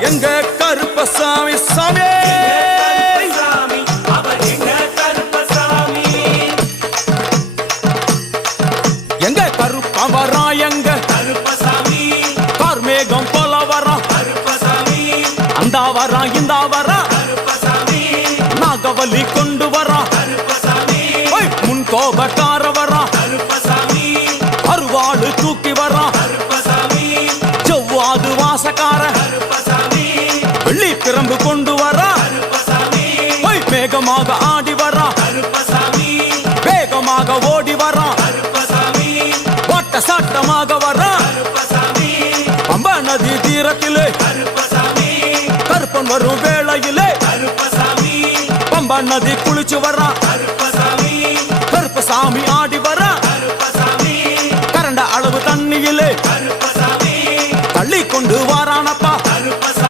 அவர் எங்க கருப்பசாமி சாமி எங்க கருப்பன் வரா எங்க கருப்பசாமி கார்மேகம் போல வரா கருப்பசாமி அந்த வரா இந்த வரா கருப்பசாமி நாகவலி கொண்டு வரா கருப்பசாமி முன் கோபக்கார வரா கருப்பசாமி அருவாளு தூக்கி வரா கருப்பசாமி செவ்வாது வாசக்கார கருப்பசாமி வெள்ளி பிரம்பு கொண்டு வரா கருப்பசாமி வேகமாக ஆடி வரா கருப்பசாமி வேகமாக ஓடி வரா கருப்பசாமி ஓட்ட சாட்டமாக வரா கருப்பசாமி பம்பா நதி தீரத்திலே கருப்பசாமி கருப்பன் வரும் வேளையிலே கருப்பசாமி பம்பா நதி குளிச்சு வரா